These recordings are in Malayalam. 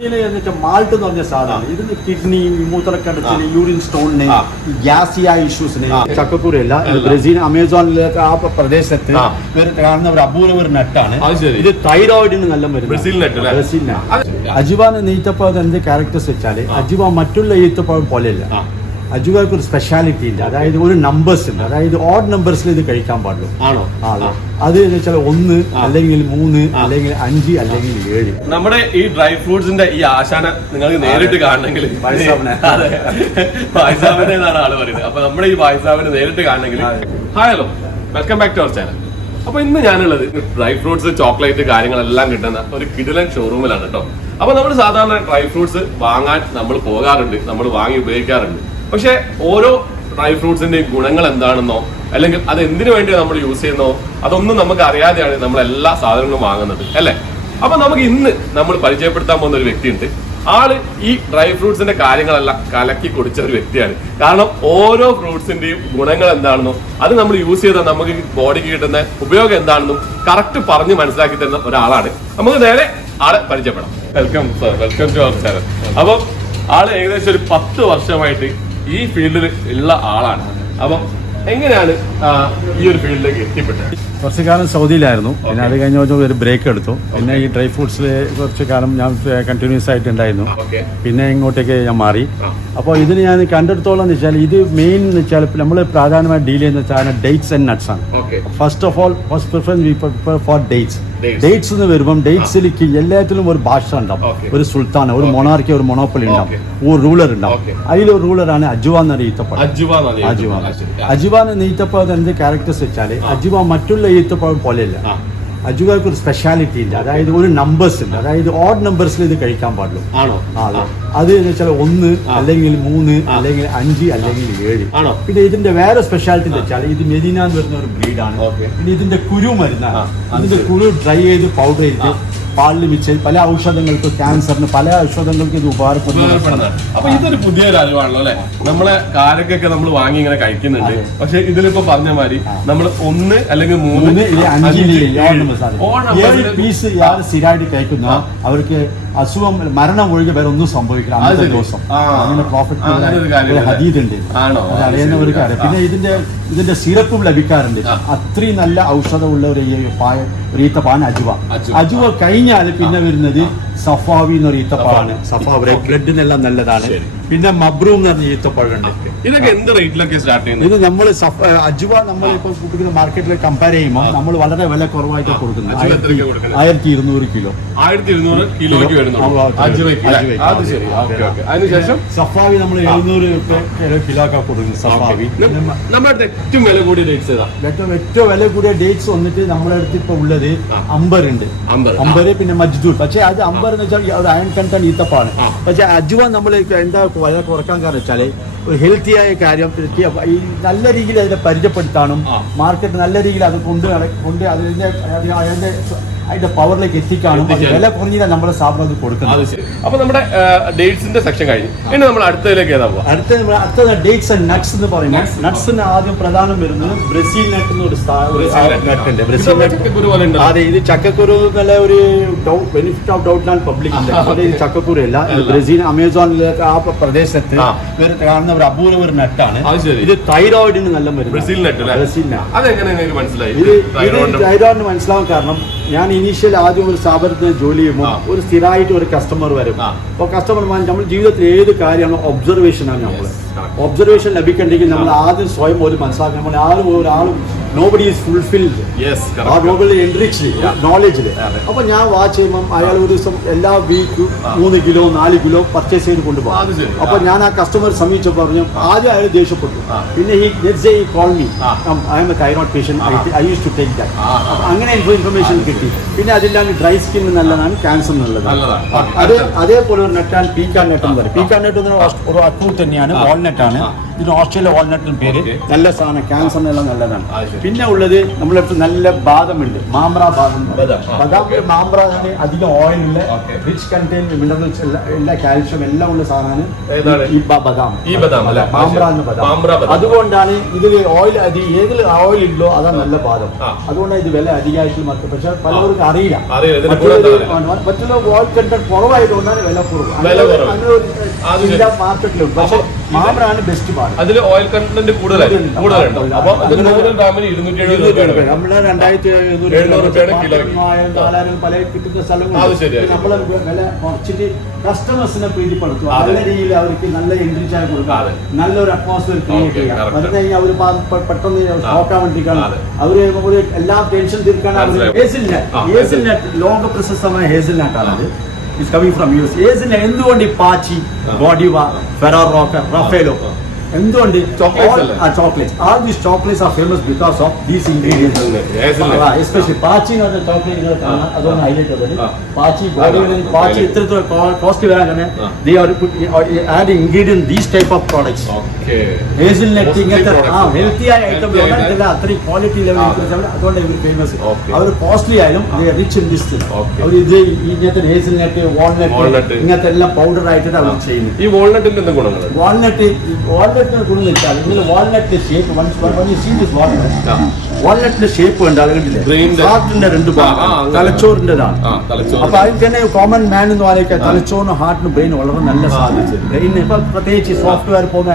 മാൾട്ട് എന്ന് പറഞ്ഞ സാധനം ഇതിന് കിഡ്നി മൂത്രക്കടച്ചിൽ യൂറിൻ സ്റ്റോണിന് ഗ്യാസിയായ ഇഷ്യൂസിന് ചക്കക്കൂരല്ല ബ്രസീൽ അമേസോണിലൊക്കെ ആ പ്രദേശത്ത് കാണുന്ന ഒരു അപൂർവ ഒരു നട്ടാണ് ഇത് തൈറോയിഡിന് നല്ല മരുന്ന് ബ്രസീലിനാണ്. അജുവാന് ഈത്തപ്പഴം എന്ത് ക്യാരക്ടേഴ്സ് വെച്ചാല് അജുവ മറ്റുള്ള ഈത്തപ്പഴം പോലെയല്ല. അജുവക്ക് ഒരു സ്പെഷ്യാലിറ്റി ഉണ്ട്, അതായത് ഒരു നമ്പേഴ്സ് ഉണ്ട്, അതായത് ഓഡ് നമ്പേഴ്സിൽ ഇത് കഴിക്കാൻ പാടുള്ളൂ. ആണോ? അത് എന്ന് വെച്ചാൽ 1 അല്ലെങ്കിൽ 3 അല്ലെങ്കിൽ 5 അല്ലെങ്കിൽ 7. നമ്മുടെ ഈ ഡ്രൈ ഫ്രൂട്ട്സിന്റെ ഈ ആശാന നിങ്ങൾക്ക് നേരിട്ട് കാണണമെങ്കിൽ വായ്സാബിനെ എന്നാണ് ആള് പറയുന്നത്. അപ്പൊ നമ്മുടെ ഈ വായ്സാബിനെ നേരിട്ട് കാണണമെങ്കിൽ hi hello welcome back to our channel. അപ്പൊ ഇന്ന് ഞാനുള്ളത് ഡ്രൈ ഫ്രൂട്ട്സ് ചോക്ലേറ്റ് കാര്യങ്ങളെല്ലാം കിട്ടുന്ന ഒരു കിടിലൻ ഷോറൂമിലാണ് കേട്ടോ. അപ്പൊ നമ്മൾ സാധാരണ ഡ്രൈ ഫ്രൂട്ട്സ് വാങ്ങാൻ നമ്മൾ പോകാറുണ്ട്, നമ്മൾ വാങ്ങി ഉപയോഗിക്കാറുണ്ട്. പക്ഷെ ഓരോ ഡ്രൈ ഫ്രൂട്ട്സിന്റെയും ഗുണങ്ങൾ എന്താണെന്നോ അല്ലെങ്കിൽ അത് എന്തിനു വേണ്ടി നമ്മൾ യൂസ് ചെയ്യുന്നോ അതൊന്നും നമുക്ക് അറിയാതെയാണ് നമ്മൾ എല്ലാ സാധനങ്ങളും വാങ്ങുന്നത് അല്ലെ. അപ്പൊ നമുക്ക് ഇന്ന് നമ്മൾ പരിചയപ്പെടുത്താൻ പോകുന്ന ഒരു വ്യക്തിയുണ്ട്. ആള് ഈ ഡ്രൈ ഫ്രൂട്ട്സിന്റെ കാര്യങ്ങളെല്ലാം കലക്കി കുടിച്ച ഒരു വ്യക്തിയാണ്. കാരണം ഓരോ ഫ്രൂട്ട്സിന്റെയും ഗുണങ്ങൾ എന്താണെന്നോ അത് നമ്മൾ യൂസ് ചെയ്താൽ നമുക്ക് ബോഡിക്ക് കിട്ടുന്ന ഉപയോഗം എന്താണെന്നും കറക്റ്റ് പറഞ്ഞ് മനസ്സിലാക്കി തരുന്ന ഒരാളാണ്. നമുക്ക് നേരെ ആളെ പരിചയപ്പെടാം. Welcome sir, welcome to our channel. അപ്പൊ ആള് ഏകദേശം ഒരു 10 വർഷമായിട്ട് ഈ ഫീൽഡിൽ ഉള്ള ആളാണ്. അപ്പം എങ്ങനെയാണ് ഈ ഒരു ഫീൽഡിലേക്ക് എത്തിപ്പെട്ടത്? കുറച്ചു കാലം സൗദിയിലായിരുന്നു, പിന്നെ അത് കഴിഞ്ഞ ഒരു ബ്രേക്ക് എടുത്തു. പിന്നെ ഈ ഡ്രൈ ഫ്രൂട്ട്സിൽ കുറച്ച് കാലം ഞാൻ കണ്ടിന്യൂസ് ആയിട്ടുണ്ടായിരുന്നു. പിന്നെ ഇങ്ങോട്ടേക്ക് ഞാൻ മാറി. അപ്പോൾ ഇതിന് ഞാൻ കണ്ടെടുത്തോളം എന്ന് വെച്ചാൽ ഇത് മെയിൻ എന്ന് വെച്ചാൽ നമ്മൾ പ്രധാനമായി ഡീൽ ചെയ്യുന്ന വെച്ചാൽ ഡേറ്റ്സ് ആൻഡ് നട്ട്സ് ആണ്. First of all first preference we prefer for dates. Dates എന്ന് വരുമ്പം ഡേറ്റ്സിലേക്ക് എല്ലാത്തിലും ഒരു ഭാഷ ഉണ്ടാവും, ഒരു സുൽത്താൻ, ഒരു മൊണാർക്കി, ഒരു മൊണോപ്പൊളി ഉണ്ടാവും, ഒരു റൂളർ ഉണ്ടാവും. അതിലൊരു റൂളറാണ് അജുവ എന്ന ഈത്തപ്പഴം. അജുവ എന്ന ഈത്തപ്പഴം എന്ത് ക്യാരക്ടേഴ്സ് വെച്ചാൽ അജുവ മറ്റുള്ള ഈത്തപ്പഴം പോലെയല്ല. അജുവക്ക് ഒരു സ്പെഷ്യാലിറ്റി ഉണ്ട്, അതായത് ഒരു നമ്പേഴ്സ് ഉണ്ട്, അതായത് ഓഡ് നമ്പേഴ്സിൽ ഇത് കഴിക്കാൻ പാടുള്ളൂ. ആണോ? അത് എന്ന് വെച്ചാൽ 1 അല്ലെങ്കിൽ 3 അല്ലെങ്കിൽ 5 അല്ലെങ്കിൽ 7. പിന്നെ ഇതിന്റെ വേറെ സ്പെഷ്യാലിറ്റി എന്ന് വെച്ചാൽ ഇത് മെദീന എന്ന് വരുന്ന ഒരു ബ്രീഡാണ്. പിന്നെ ഇതിന്റെ കുരു മരുന്നാണ്. ഇതിന്റെ കുരു ഡ്രൈ ചെയ്ത് പൗഡർ ചെയ്ത് പാലിൽ വെച്ച് പല ഔഷധങ്ങൾക്ക്, ക്യാൻസറിന് പല ഔഷധങ്ങൾക്ക് ഇത് ഉപകാരപ്പെടുന്നതാണ്. അപ്പൊ ഇതൊരു പുതിയൊരു അറിവാണല്ലോ അല്ലെ. നമ്മളെ കാരക്കൊക്കെ നമ്മൾ വാങ്ങി ഇങ്ങനെ കഴിക്കുന്നുണ്ട്. പക്ഷെ ഇതിലിപ്പോ പറഞ്ഞ മാതിരി നമ്മൾ 1 അല്ലെങ്കിൽ 3 7 പീസ് സ്ഥിരമായിട്ട് കഴിക്കുന്ന അവർക്ക് അസുഖം മരണം ഒഴികെ വേറെ ഒന്നും സംഭവിക്കില്ല അന്നത്തെ ദിവസം. അങ്ങനെ പ്രോഫിറ്റ് ഹദീദ് ഉണ്ട്, അറിയുന്നവർക്ക് അറിയാം. പിന്നെ ഇതിന്റെ സിറപ്പും ലഭിക്കാറുണ്ട്. അത്രയും നല്ല ഔഷധമുള്ള ഒരു ഈത്തപ്പാണ് അജുവ. അജുവ കഴിഞ്ഞാൽ പിന്നെ വരുന്നത് സഫാവി എന്നൊരു ഈത്തപ്പഴമാണ്. സഫാവി ബ്ലഡിനെല്ലാം നല്ലതാണ്. പിന്നെ മബ്രൂം എന്ന് പറഞ്ഞ ഈത്തപ്പഴുണ്ട്. ഇതൊക്കെ എന്ത് റേറ്റിലൊക്കെ സ്റ്റാർട്ട് ചെയ്യുന്നത്? ഇത് നമ്മൾ അജുവ നമ്മളിപ്പോൾ കൊടുക്കുന്ന മാർക്കറ്റിൽ കമ്പയർ ചെയ്യുമ്പോൾ നമ്മൾ വളരെ വില കുറവായിട്ട് കൊടുക്കുന്നത് 1200 കിലോ. 1200 കിലോയ്ക്ക് അതിനുശേഷം സഫാവി നമ്മൾ 700 കിലോ ഒക്കെ കൊടുക്കുന്നത്. സഫാവി നമ്മുടെ അടുത്ത് ഏറ്റവും വില കൂടിയ ഡേറ്റ്സ് ഏതാ? ഏറ്റവും വില കൂടിയ ഡേറ്റ്സ് വന്നിട്ട് നമ്മുടെ അടുത്ത് ഇപ്പൊ ഉള്ളത് അംബർ ഉണ്ട്. അംബർ പിന്നെ മജ്ദൂർ. പക്ഷെ അത് അംബർ എന്ന് വെച്ചാൽ ഒരു അയൺ കണ്ടന്റ് ഈത്തപ്പാണ്. പക്ഷെ അജുവ നമ്മൾ എന്താ വില കുറക്കാൻ കാരണം വെച്ചാല് ഒരു ഹെൽത്തിയായ കാര്യം ഈ നല്ല രീതിയിൽ അതിനെ പരിചയപ്പെടുത്താനും മാർക്കറ്റ് നല്ല രീതിയിൽ അത് കൊണ്ട് അതിന്റെ പവറിലേക്ക് എത്തിക്കാനും വില കുറഞ്ഞ നമ്മുടെ സ്ഥാപനം കൊടുക്കുന്നത്. അപ്പൊ നമ്മുടെ ഡേറ്റ്സിന്റെ സെക്ഷൻ കഴിഞ്ഞു. ഇനി നമ്മൾ അടുത്തതിലേക്ക് ഏതാ പോവാ? അടുത്ത ഡേറ്റ്സ് ആൻഡ് നട്ട്സ് എന്ന് പറയുമ്പോൾ നട്ട്സിന് ആദ്യം പ്രധാനം വരുന്നത് ബ്രസീൽ നട്ട് എന്നൊരു നട്ട് ഉണ്ട്. ബ്രസീൽ നട്ട് അതെ, ഇത് ചക്കക്കുരു എന്നുള്ള ഒരു ബെനിഫിറ്റ് ഓഫ് ഡൗട്ട്ലാൻഡ് പബ്ലിക് ഉണ്ട്. ഇത് ചക്കക്കുരു അല്ല, ബ്രസീൽ അമേസോണിലൊക്കെ ആ പ്രദേശത്ത് കാണുന്ന ഒരു അപൂർവ ഒരു നട്ടാണ്. ഇത് തൈറോയിഡിന് നല്ല മരുന്ന്. ബ്രസീൽ നട്ട്. മനസ്സിലായി. ഇത് തൈറോയിഡിന് മനസ്സിലാവാൻ കാരണം ഞാൻ ഇനീഷ്യൽ ആദ്യം ഒരു സ്ഥാപനത്തിൽ ജോലി ചെയ്യുമ്പോൾ ഒരു സ്ഥിരമായിട്ട് ഒരു കസ്റ്റമർ വരും. അപ്പോൾ കസ്റ്റമർ നമ്മൾ ജീവിതത്തിൽ ഏത് കാര്യമാണോ ഒബ്സർവേഷനാണ്. നമ്മൾ ഒബ്സർവേഷൻ ലഭിക്കണമെങ്കിൽ നമ്മൾ ആദ്യം സ്വയം ഒരു മനസ്സിലാക്കി നമ്മൾ ഒരാളും nobody is fulfilled. Yes, correct. Nobody enriched knowledge. അപ്പോൾ ഞാൻ വാച്ച് ചെയ്യുമ്പോൾ അയാൾ ഒരു ദിവസം എല്ലാ വീക്കും 3 കിലോ 4 കിലോ പർച്ചേസ് ചെയ്ത് കൊണ്ടുപോകും. അപ്പോൾ ഞാൻ ആ കസ്റ്റമർ സമീപിച്ചു പറഞ്ഞു. ആദ്യം അയാൾ ദേഷ്യപ്പെട്ടു. പിന്നെ he called me, I am a thyroid patient, I used to take that. അങ്ങനെ ഇൻഫർമേഷൻ കിട്ടി. പിന്നെ അതിലാണ് ഡ്രൈ സ്കിൻ നല്ലതാണ്, ക്യാൻസർ നല്ലതാണ്. അതേപോലെ ഒരു നട്ടാണ് പീക്കാൻ നട്ട് എന്ന് പറയും. പീക്കാൻ നട്ട് ഒരു അക്രൂട്ട് തന്നെയാണ്, വാൾനട്ട് ആണ്. ഇത് ഓസ്ട്രേലിയ വാൾനട്ടിന് പേര്. നല്ല സാധനം, ക്യാൻസറിനെല്ലാം നല്ലതാണ്. ശരി. പിന്നെ ഉള്ളത് നമ്മുടെ അടുത്ത് നല്ല ബാദമുണ്ട്, മാമ്പ്ര ബാദം. ബദാം മാമ്പ്ര അധികം ഓയിൽ ഇല്ല, റിച്ച് കണ്ടെയ്ൻ മിനറൽസ് എല്ലാ കാൽഷ്യം എല്ലാം ഉള്ള സാധനമാണ് ഈ ബദാം. മാമ്പ്ര എന്ന ബദാം. അതുകൊണ്ടാണ് ഇതിൽ ഓയിൽ ഏത് ഓയിൽ ഇല്ലോ അതാണ് നല്ല ബാദം. അതുകൊണ്ടാണ് ഇത് വില അധികമായിട്ട് മറ്റും. പക്ഷെ പലവർക്കും അറിയില്ല. മറ്റുള്ള ഓയിൽ കണ്ടന്റ് കുറവായതുകൊണ്ടാണ് വില കുറവ്. മാർക്കറ്റിലും പക്ഷെ മാമ്പ്രാണ് ബെസ്റ്റ് ബാദം. അതിൽ ഓയിൽ കണ്ടന്റ് കൂടുതലുണ്ട്. അപ്പൊ നമ്മള് 2700 പല കിട്ടുന്ന സ്ഥലങ്ങളുണ്ട്. നമ്മളെ വില കുറച്ചിട്ട് കസ്റ്റമേഴ്സിനെ പ്രീതിപ്പെടുത്തുക. നല്ല രീതിയിൽ അവർക്ക് നല്ല എൻട്രി ചായ കൊടുക്കുക, നല്ലൊരു അറ്റ്മോസ്ഫിയർ ക്രിയേറ്റ് ചെയ്യുക. വന്നു കഴിഞ്ഞാൽ അവർ പെട്ടെന്ന് നോക്കാൻ വേണ്ടിയിട്ടാണ് അവര് എല്ലാം ടെൻഷൻ തീർക്കാനാണ്. ഹേസിൽനട്ട് ലോക പ്രശസ്തമായ ഹേസിൽനട്ടാണത്. It's coming from US. ഹേസിൽനട്ട് എന്തുകൊണ്ട് ഈ പാച്ചി, ഗോഡിവ, ഫെറോ റോക്കർ, റഫേലോ എന്തുകൊണ്ട് chocolates all these chocolates are famous because of these ingredients. Especially പാച്ചി എന്ന് പറഞ്ഞ ചോക്ലേറ്റ് അതൊന്ന് ഹൈലൈറ്റ് ചെയ്തത്. പാച്ചി പാച്ചി ഇത്ര കോസ്റ്റ് വരാൻ തന്നെ they are add ingredient these type of products. ഹേസിൽനട്ട് ഇങ്ങനത്തെ ഹെൽത്തി ആയ ഐറ്റം അത്രയും ക്വാളിറ്റി ലെവൽ അതുകൊണ്ട് ഇവർ ഫേമസ്. അവർ കോസ്റ്റ്ലി ആയാലും റിച്ച് ഇൻ ദിസ്. അവർ ഇത് ഇങ്ങനത്തെ ഹേസിൽനട്ട്, വാൾനട്ട് ഇങ്ങനത്തെ എല്ലാം പൗഡർ ആയിട്ടാണ് അവർ ചെയ്യുന്നത്. ഈ വാൾനട്ടിന്റെ എന്താ ഗുണങ്ങൾ? വാൾനട്ടിന് ഗുണം വെച്ചാൽ ഇതിൽ വാൾനട്ട് ഷേപ്പ് വാൾനട്ടിന്റെ ഷേപ്പ് കണ്ടാൽ കണ്ടില്ലേ, ഹാർട്ടിന്റെ 2 ഭാഗം തലച്ചോറിന്റെതാണ്. അപ്പൊ അതിൽ തന്നെ കോമൺ മാൻ എന്ന് പറയുക തലച്ചോറിനും ഹാർട്ടിനും ബ്രെയിൻ വളരെ നല്ല സാധിച്ചു. ബ്രെയിൻ ഇപ്പൊ പ്രത്യേകിച്ച് സോഫ്റ്റ്വെയർ പോകുന്ന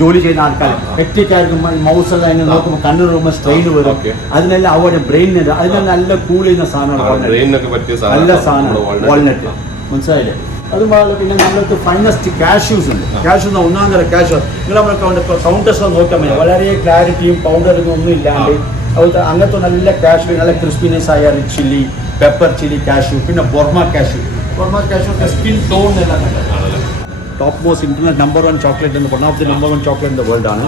ജോലി ചെയ്യുന്ന ആൾക്കാർ, ഹെക്റ്റിക്കാർക്ക് മൗസ് എല്ലാം അതിനെ നോക്കുമ്പോൾ കണ്ണിന് നോക്കുമ്പോൾ സ്ട്രെയിൻ വരും. അതിനെല്ലാം അവരുടെ ബ്രെയിനിന് അതിനെല്ലാം നല്ല കൂൾ ചെയ്യുന്ന സാധനമാണ് നല്ല സാധനമാണ് വാൾനട്ട്. മനസ്സിലായില്ലേ? അതുപോലെ പിന്നെ നമ്മൾക്ക് ഫൈനസ്റ്റ് കാഷ്യൂസ് ഉണ്ട്. കാഷ്യൂ എന്ന 1-ാം തരം കാഷ്യൂ നിങ്ങൾ നമ്മുടെ കൗണ്ടേഴ്സ് നോക്കാൻ പറ്റും. വളരെ ക്ലാരിറ്റിയും പൗഡറിങ്ങും ഒന്നും ഇല്ലാണ്ട് അങ്ങനത്തെ നല്ല കാഷ്യൂ, നല്ല ക്രിസ്പിനെസ് ആയ rich chilli, pepper chilli cashew, പിന്നെ ബൊർമ കാഷ്യൂ സ്കിൻ ടോൺ എല്ലാം top most internet number 1 chocolate എന്ന് പറഞ്ഞാൽ number 1 chocolate in the world ആണ്.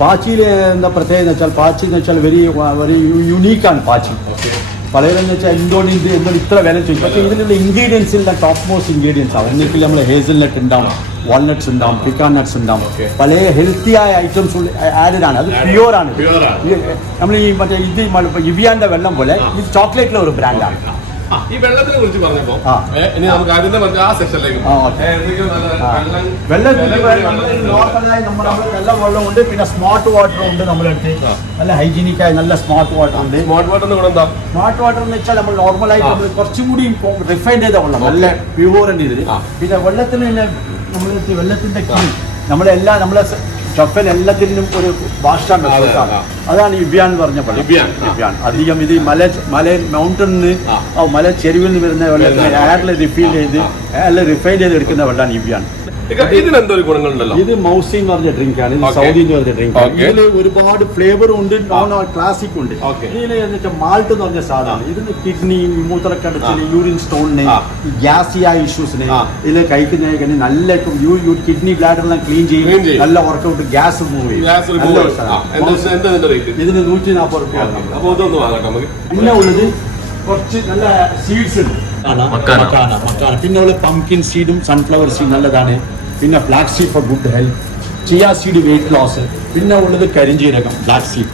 പാച്ചിയിൽ എന്താ പ്രത്യേകത എന്ന് വെച്ചാൽ പാച്ചി എന്ന് വെച്ചാൽ വെരി യുണീക്കാണ് പാച്ചി. പലരെന്ന് വെച്ചാൽ എന്തുകൊണ്ട് ഇത്ര വില ചെയ്യും. പക്ഷേ ഇതിലുള്ള ഇൻഗ്രീഡിയൻസിൽ ടോപ്പ് മോസ്റ്റ് ഇൻഗ്രീഡിയൻസ് ആണ്. ഒന്നിക്കിൽ നമ്മൾ ഹേസൽനട്ട് ഉണ്ടാവും, വാൾനട്ട്സ് ഉണ്ടാവും, പിക്കാൻ നട്ട്സ് ഉണ്ടാവും, പല ഹെൽത്തി ആയ ഐറ്റംസ് ആഡഡ് ആണ്. അത് പ്യുവറാണ്. നമ്മൾ ഈ മറ്റേ ഇത് ഇവിയാന്റെ വെള്ളം പോലെ ഇത് ചോക്ലേറ്റിലെ ഒരു ബ്രാൻഡാണ്. ഈ വെള്ളത്തിനെ കുറിച്ച് പറഞ്ഞപ്പോ ഇനി നമുക്ക് അതിന്റെ ആ സെക്ഷനിലേക്ക് വെള്ളം ഉണ്ട്, പിന്നെ സ്മാർട്ട് വാട്ടർ ഉണ്ട്. നമ്മളടുത്ത് നല്ല ഹൈജീനിക് ആയ നല്ല സ്മാർട്ട് വാട്ടർ ഉണ്ട്. സ്മാർട്ട് വാട്ടർ എന്ന് എന്താ? സ്മാർട്ട് വാട്ടർ എന്ന് വെച്ചാൽ നമ്മൾ നോർമലായിട്ട് നമ്മൾ കുറച്ചും കൂടി റിഫൈൻഡ് ചെയ്ത വെള്ളം, നല്ല പ്യൂറിന്റെ ഇതിൽ. പിന്നെ വെള്ളത്തിന് തന്നെ നമ്മളെ വെള്ളത്തിന്റെ നമ്മളെല്ലാം നമ്മളെ ഷഫൽ എല്ലാത്തിനും ഒരു ഭാഷാണ്. അതാണ് ഇബിയാൻ എന്ന് പറഞ്ഞ വെള്ളം. ഇബിയാൻ അധികം ഇത് മല മൗണ്ടനിന്ന് മല ചെരുവിൽ നിന്ന് വരുന്ന വെള്ളത്തിന് എയറിൽ റിഫൈൻ ചെയ്ത് എടുക്കുന്ന വെള്ളമാണ് ഇബിയാൻ. ഇതിനെന്തൊരു ഗുണങ്ങളുണ്ടല്ലോ. ഇത് മൗസി എന്ന് പറഞ്ഞ ഡ്രിങ്ക് ആണ്. ഇത് സൗദി എന്ന് പറഞ്ഞ ഡ്രിങ്ക് ആണ്. ഇതിൽ ഒരുപാട് ഫ്ലേവറും ഉണ്ട്, നോൺ ക്ലാസിക് ഉണ്ട്. ഇതിൽ മാൾട്ട് എന്ന് പറഞ്ഞ സാധനമാണ്. ഇതിന് കിഡ്നി, മൂത്രക്കടച്ചിൽ, യൂറിൻ സ്റ്റോണിന്, ഗ്യാസിയായ ഇഷ്യൂസിന് ഇതിൽ കഴിക്കുന്ന നല്ല കിഡ്നി ബ്ലാഡറെല്ലാം ക്ലീൻ ചെയ്യും, നല്ല വർക്കൗട്ട്, ഗ്യാസ് മൂവ് ചെയ്യും. ഇതിന് 140 രൂപ. പിന്നെ ഉള്ളത് കുറച്ച് നല്ല സീഡ്സ് ഉണ്ട്. പിന്നെ ഉള്ള പംകിൻ സീഡും സൺഫ്ലവർ സീഡ് നല്ലതാണ്. പിന്നെ flax seed for good health, chia seed weight loss. പിന്നെ ഉള്ളത് കരിഞ്ജീരകം, ബ്ലാക്ക് സീഡ്.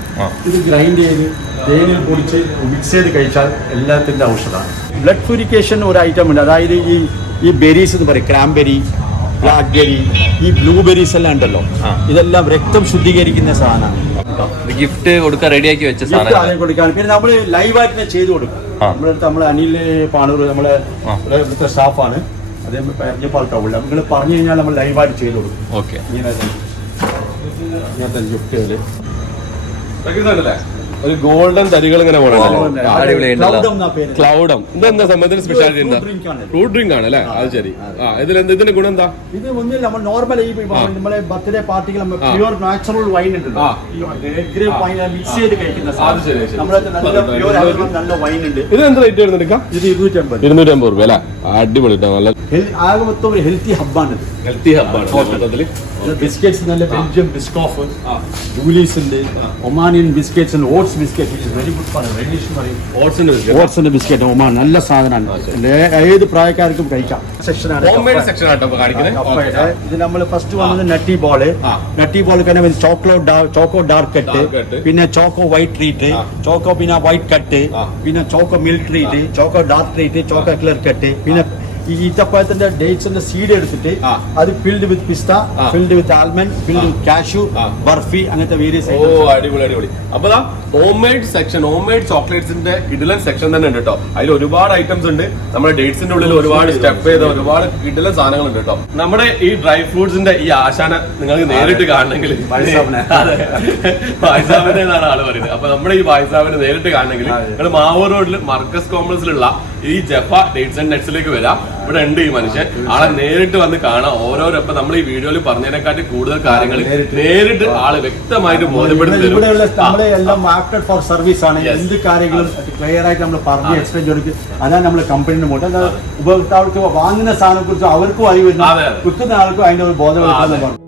ഇത് ഗ്രൈൻഡ് ചെയ്ത് തേനിൽ പൊടിച്ച് മിക്സ് ചെയ്ത് കഴിച്ചാൽ എല്ലാത്തിൻ്റെ ഔഷധമാണ്. ബ്ലഡ് പ്യൂരിഫിക്കേഷൻ ഒരു ഐറ്റം ഉണ്ട്. അതായത് ഈ ബെറീസ് എന്ന് പറയും, ക്രാംബെറി, ബ്ലാക്ക്ബെറി, ഈ ബ്ലൂബെറീസ് എല്ലാം ഉണ്ടല്ലോ, ഇതെല്ലാം രക്തം ശുദ്ധീകരിക്കുന്ന സാധനമാണ്. ഗിഫ്റ്റ് കൊടുക്കാൻ റെഡിയാക്കി വെച്ച സാധനം കൊടുക്കാൻ. പിന്നെ നമ്മൾ ലൈവായിട്ട് ചെയ്ത് കൊടുക്കും. നമ്മളെ അനിൽ പാണൂർ നമ്മളെ സ്റ്റാഫാണ്, അദ്ദേഹം പരിചയപ്പാൾക്കാവില്ല. നിങ്ങൾ പറഞ്ഞു കഴിഞ്ഞാൽ നമ്മൾ ലൈവായിട്ട് ചെയ്ത് കൊടുക്കും. ഓക്കെ, ഇങ്ങനത്തെ ഗിഫ്റ്റുകൾ ഒരു ഗോൾഡൻ തരികൾ ഇങ്ങനെ ക്ലൗഡം. ഇതെന്താ സംബന്ധിച്ച സ്പെഷ്യാലിറ്റി എന്താ? ഫ്രൂട്ട് ഡ്രിങ്ക് ആണ് അല്ലേ? അത് ശരി. ഇതിന്റെ ഗുണം എന്താ? ഇത് ഒന്നിൽ നമ്മൾ നോർമൽ നമ്മളെ ബർത്ത്ഡേ പാർട്ടികൾ പ്യുവർ നാച്ചുറൽ വൈൻ ഉണ്ടല്ലോ, മിക്സ് ചെയ്ത് കഴിക്കുന്ന നമ്മളെ നല്ല പ്യുവർ നല്ല വൈൻ ഉണ്ട്. ഇത് എന്ത് റേറ്റ് വരുന്നുണ്ട്? ഇത് 250 രൂപ അല്ലേ? അടിപൊളി. ആകെ മൊത്തം ഒരു ഹെൽത്തി ഹബ്ബാണ്. ഹെൽത്തി ഹബ്ബാണ്. ബിസ്ക്കറ്റ്സ് നല്ല ബെൽജിയം ബിസ്കോഫ്, ജൂലീസ് ഉണ്ട്, ഒമാനിയൻ ബിസ്ക്കറ്റ്സ് ഉണ്ട്, oats oats biscuit it very good for reddish പറയും ഓട്സിന്റെ ഓട്സിന്റെ ബിസ്ക്കറ്റ് ഒമാൻ നല്ല സാധനമാണ് ഏത് പ്രായക്കാർക്കും കഴിക്കാം സെക്ഷനാണ് ഹോം മെയ്ഡ് സെക്ഷൻ ആട്ടോ കാണിക്കുന്നത്. ഇത് നമ്മൾ ഫസ്റ്റ് വന്നത് നട്ടി ബോൾ തന്നെ ചോക്കോ ഡാർക്ക് കട്ട് പിന്നെ ചോക്കോ വൈറ്റ് ട്രീറ്റ് ചോക്കോ പിന്നെ വൈറ്റ് കട്ട് പിന്നെ choco milk treat choco dark treat choco clear cut പിന്നെ ഈ ഈത്തപ്പഴത്തിന്റെ ഡേറ്റ്സിന്റെ സീഡ് എടുത്തിട്ട് അത് ഫിൽഡ് വിത്ത് പിസ്ത filled with almond filled with cashew barfi അങ്ങനത്തെ വേരിയസ്. ഓ അടിപൊളി അടിപൊളി. അപ്പൊ home made section home made ചോക്ലേറ്റ്സിന്റെ കിഡിലൻ സെക്ഷൻ തന്നെ ഉണ്ട് കേട്ടോ. അതിൽ ഒരുപാട് ഐറ്റംസ് ഉണ്ട്. നമ്മുടെ ഡേറ്റ്സിന്റെ ഉള്ളിൽ ഒരുപാട് സ്റ്റെപ്പ് ചെയ്ത ഒരുപാട് കിഡിലൻ സാധനങ്ങൾ ഉണ്ട് കേട്ടോ. നമ്മുടെ ഈ ഡ്രൈ ഫ്രൂട്ട്സിന്റെ ഈ ആശാന നിങ്ങൾക്ക് നേരിട്ട് കാണണമെങ്കിൽ വായ്സാബിനെ എന്നാണ് ആള് പറയുന്നത്. അപ്പൊ നമ്മുടെ ഈ വായ്സാബിനെ നേരിട്ട് കാണണമെങ്കിൽ നിങ്ങൾ മാവൂർ റോഡിൽ മർക്കസ് കോംപ്ലക്സിലുള്ള ഈ ജഫ ഡേറ്റ്സ് ആൻഡ് നട്ട്സിലേക്ക് വരാം. ഇവിടെ ഉണ്ട് ഈ മനുഷ്യൻ. ആളെ നേരിട്ട് വന്ന് കാണാം. ഓരോരോ ഇപ്പൊ നമ്മൾ ഈ വീഡിയോയിൽ പറഞ്ഞതിനെക്കാട്ടി കൂടുതൽ കാര്യങ്ങൾ നേരിട്ട് ആള് വ്യക്തമായിട്ട് ബോധ്യപ്പെടുത്തി തരും. എല്ലാം മാർക്കറ്റ് ഫോർ സർവീസ് ആണ്. എന്ത് കാര്യങ്ങളും ക്ലിയർ ആയിട്ട് നമ്മൾ പറഞ്ഞ് എക്സ്പ്ലെയിൻ കൊടുക്കും. അതാണ് നമ്മൾ കമ്പനിയുടെ മോട്ടം. ഉപഭോക്താവർക്ക് വാങ്ങുന്ന സാധനം കുറിച്ച് അവർക്കും അറിവില്ല, വിൽക്കുന്ന ആൾക്കും അതിന്റെ ഒരു ബോധം.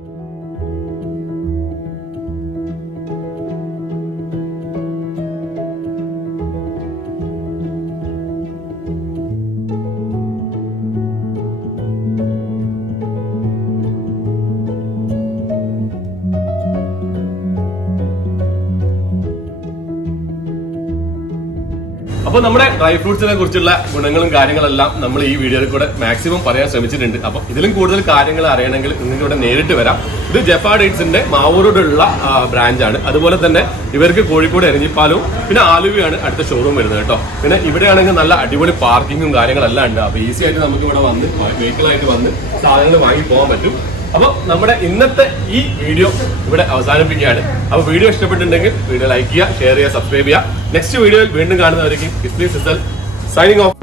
അപ്പൊ നമ്മുടെ ഡ്രൈ ഫ്രൂട്ട്സിനെ കുറിച്ചുള്ള ഗുണങ്ങളും കാര്യങ്ങളെല്ലാം നമ്മൾ ഈ വീഡിയോയിൽ കൂടെ മാക്സിമം പറയാൻ ശ്രമിച്ചിട്ടുണ്ട്. അപ്പൊ ഇതിലും കൂടുതൽ കാര്യങ്ങൾ അറിയണമെങ്കിൽ നിങ്ങൾക്ക് ഇവിടെ നേരിട്ട് വരാം. ഇത് ജഫ ഡേറ്റ്സിന്റെ മാവൂരോടുള്ള ബ്രാഞ്ചാണ്. അതുപോലെ തന്നെ ഇവർക്ക് കോഴിക്കോട് എരഞ്ഞിപ്പാലവും പിന്നെ ആലുവയാണ് അടുത്ത ഷോറൂം വരുന്നത് കേട്ടോ. പിന്നെ ഇവിടെയാണെങ്കിൽ നല്ല അടിപൊളി പാർക്കിങ്ങും കാര്യങ്ങളെല്ലാം ഉണ്ട്. അപ്പൊ ഈസി ആയിട്ട് നമുക്ക് ഇവിടെ വന്ന് വെഹിക്കിളായിട്ട് വന്ന് സാധനങ്ങൾ വാങ്ങി പോകാൻ പറ്റും. അപ്പൊ നമ്മുടെ ഇന്നത്തെ ഈ വീഡിയോ ഇവിടെ അവസാനിപ്പിക്കുകയാണ്. അപ്പൊ വീഡിയോ ഇഷ്ടപ്പെട്ടിട്ടുണ്ടെങ്കിൽ വീഡിയോ ലൈക്ക് ചെയ്യുക, ഷെയർ ചെയ്യുക, സബ്സ്ക്രൈബ് ചെയ്യുക. നെക്സ്റ്റ് വീഡിയോയിൽ വീണ്ടും കാണുന്നവരേക്കും സൈനിങ് ഓഫ്.